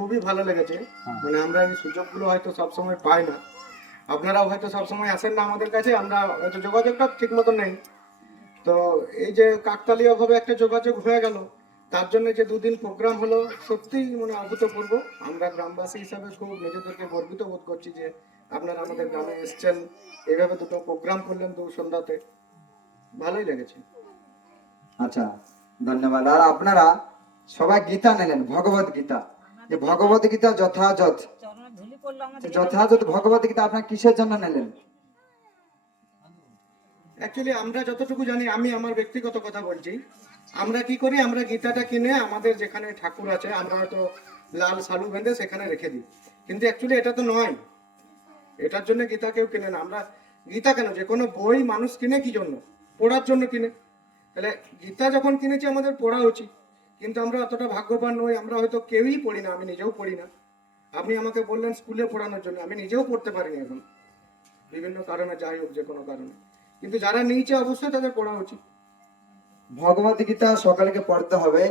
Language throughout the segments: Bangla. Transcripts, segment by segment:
খুবই ভালো লেগেছে। মানে আমরা এই সুযোগগুলো হয়তো সবসময় পাই না, আপনারাও হয়তো সবসময় আসেন না আমাদের কাছে, আমরা হয়তো যোগাযোগটা ঠিক মতো নেই। তো এই যে কাকতালীয়ভাবে একটা যোগাযোগ হয়ে গেল, তার জন্য যে দুদিন প্রোগ্রাম হলো, সত্যিই মানে অভূতপূর্ব। আমরা গ্রামবাসী হিসাবে খুব নিজেদেরকে গর্বিত বোধ করছি যে আপনারা আমাদের গ্রামে এসছেন, এইভাবে দুটো প্রোগ্রাম করলেন দু সন্ধ্যাতে, ভালোই লেগেছে। আচ্ছা, ধন্যবাদ। আর আপনারা সবাই গীতা নিলেন, ভগবত গীতা। যে ভগবত গীতা যথাযথ যথাযথ ভগবত গীতা আপনার কিসের জন্য নিলেন? অ্যাকচুয়ালি আমরা যতটুকু জানি, আমি আমার ব্যক্তিগত কথা বলছি, আমরা কি করি, আমরা গীতাটা কিনে আমাদের যেখানে ঠাকুর আছে আমরা হয়তো লাল সালু বেঁধে সেখানে রেখে দিই, কিন্তু অ্যাকচুয়ালি এটা তো নয়। এটার জন্য গীতা কেউ কিনে না। আমরা গীতা কেন, যে কোনো বই মানুষ কিনে কি জন্য? পড়ার জন্য কিনে। তাহলে গীতা যখন কিনেছি আমাদের পড়া উচিত, কিন্তু আমরা অতটা ভাগ্যবান নই, আমরা হয়তো কেউই পড়ি না, আমি নিজেও পড়ি না। আপনি আমাকে বললেন স্কুলে পড়ানোর জন্য, আমি নিজেও পড়তে পারিনি এখন, বিভিন্ন কারণে, যাই হোক যে কোনো কারণে, কিন্তু যারা নিয়েছে অবশ্যই তাদের পড়া উচিত। ভগবত গীতা সকালকে পড়তে হবে।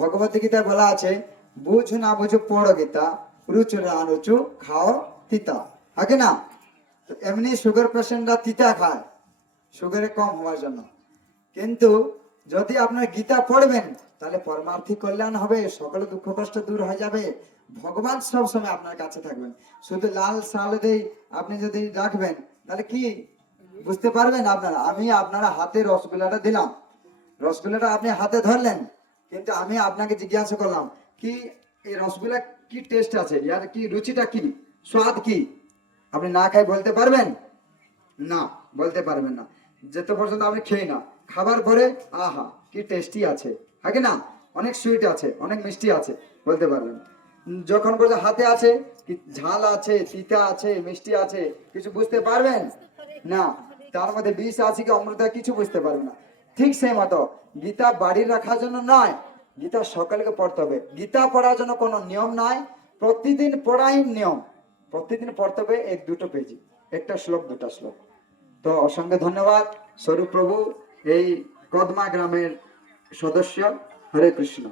ভগবত গীতায় বলা আছে, বুঝ না বুঝো পড়ো গীতা, রুচু না রুচু খাও তিতা। আগে না, তো এমনি সুগার পেশেন্টরা তিতা খায় সুগারে কম হওয়ার জন্য, কিন্তু যদি আপনার গীতা পড়বেন তাহলে পরমার্থিক কল্যাণ হবে, সকলে দুঃখ কষ্ট দূর হয়ে যাবে, ভগবান সব সময় আপনার কাছে থাকবেন। শুধু লাল সালদেই আপনি যদি রাখবেন তাহলে কি বুঝতে পারবেন আপনারা? আমি আপনারা হাতে রসগোল্লাটা দিলাম, রসগোল্লাটা আপনি হাতে ধরলেন, কিন্তু আমি আপনাকে জিজ্ঞাসা করলাম কি এই রসগোল্লা কি টেস্ট আছে, ইয়ার কি রুচিটা কি, স্বাদ কি? আপনি না খাই বলতে পারবেন না? বলতে পারবেন না যত পর্যন্ত আপনি খেয়ে না। খাবার পরে আহা কি টেস্টি আছে, আগে না অনেক সুইট আছে, অনেক মিষ্টি আছে, বলতে পারবেন। যখন পর্যন্ত হাতে আছে, কি ঝাল আছে, তিতা আছে, মিষ্টি আছে, কিছু বুঝতে পারবেন না। তার মধ্যে বিষ আছে কি অমৃত কিছু বুঝতে পারবেন না। ঠিক সেই মতো গীতা বাড়ি রাখার জন্য নয়, গীতা সকালকে পড়তে হবে। গীতা পড়ার জন্য কোনো নিয়ম নাই, প্রতিদিন পড়াই নিয়ম। প্রতিদিন পড়তে হবে এক দুটো পেজ, একটা শ্লোক দুটা শ্লোক। তো অসংখ্য ধন্যবাদ স্বরূপ প্রভু, এই কদমা গ্রামের সদস্য। হরে কৃষ্ণ।